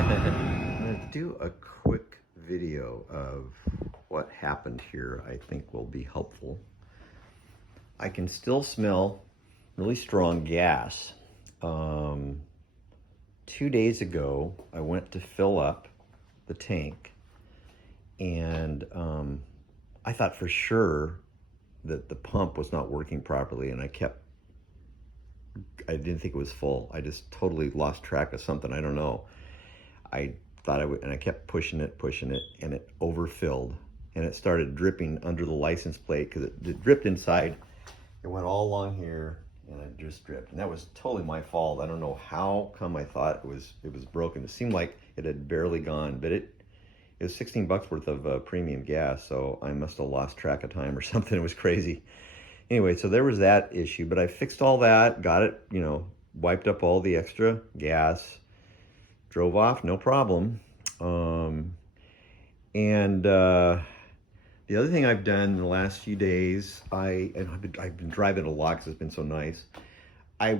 I'm going to do a quick video of what happened here. I think will be helpful. I can still smell really strong gas. 2 days ago, I went to fill up the tank, and I thought for sure that the pump was not working properly, and I didn't think it was full. I just totally lost track of something. I don't know. I thought I would, and I kept pushing it, and it overfilled, and it started dripping under the license plate because it dripped inside. It went all along here, and it just dripped, and that was totally my fault. I don't know how come I thought it was broken. It seemed like it had barely gone, but it was $16 worth of premium gas, so I must have lost track of time or something. It was crazy. Anyway, so there was that issue, but I fixed all that, got it, wiped up all the extra gas, drove off, no problem. The other thing I've done in the last few days, I've been driving a lot because it's been so nice. I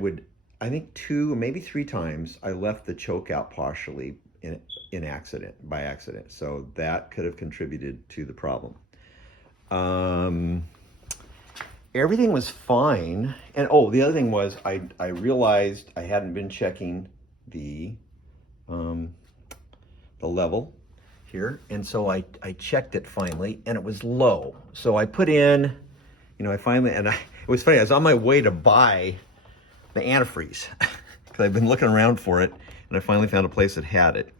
think 2 or maybe 3 times, I left the choke out partially by accident. So that could have contributed to the problem. Everything was fine. And the other thing was I realized I hadn't been checking the level here. And so I checked it finally, and it was low. So I put in, it was funny, I was on my way to buy the antifreeze because I've been looking around for it, and I finally found a place that had it.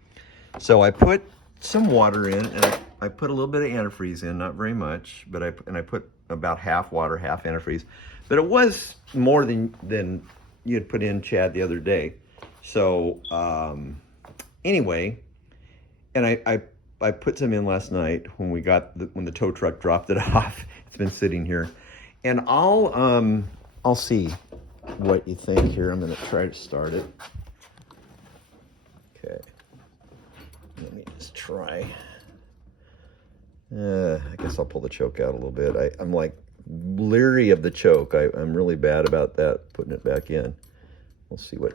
So I put some water in, and I put a little bit of antifreeze in, not very much, but I put about half water, half antifreeze. But it was more than you had put in, Chad, the other day. So anyway, and I put some in last night when when the tow truck dropped it off. It's been sitting here, and I'll see what you think here. I'm going to try to start it. Okay, let me just try. I guess I'll pull the choke out a little bit. I'm like leery of the choke. I'm really bad about that, putting it back in. We'll see what.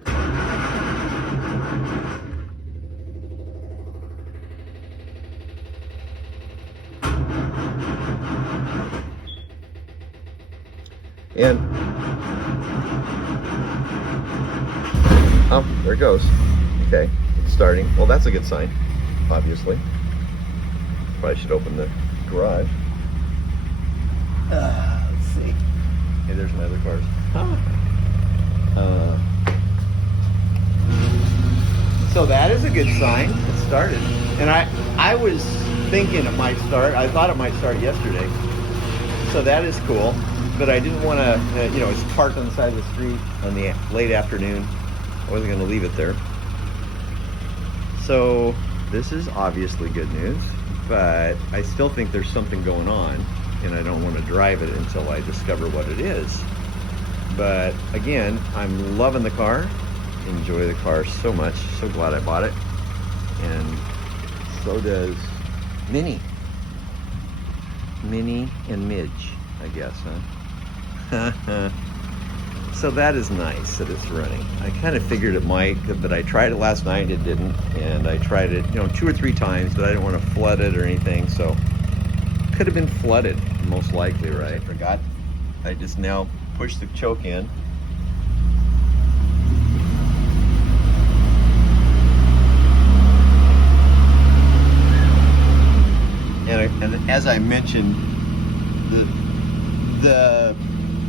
And there it goes. Okay, it's starting. Well, that's a good sign, obviously. Probably should open the garage. Let's see. Hey, there's my other cars. So that is a good sign. It started. And I was thinking it might start. I thought it might start yesterday. So that is cool. But I didn't want to, it's parked on the side of the street on the late afternoon. I wasn't going to leave it there. So this is obviously good news, but I still think there's something going on, and I don't want to drive it until I discover what it is. But again, I'm loving the car, enjoy the car so much, so glad I bought it, and so does Minnie and Midge, I guess, huh? So that is nice that it's running. I kind of figured it might, but I tried it last night, it didn't, and I tried it 2 or 3 times, but I didn't want to flood it or anything, so could have been flooded, most likely, right? I forgot. I just now pushed the choke in. And as I mentioned, the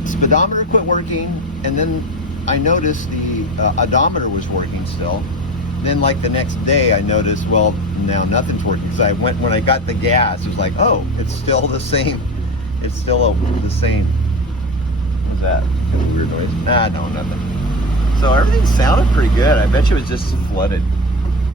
speedometer quit working, and then I noticed the odometer was working still. Then like the next day I noticed, well, now nothing's working, because when I got the gas, it was like, oh, it's still the same. It's still the same. What's that? Kind of weird noise? No, nothing. So everything sounded pretty good. I bet you it was just flooded.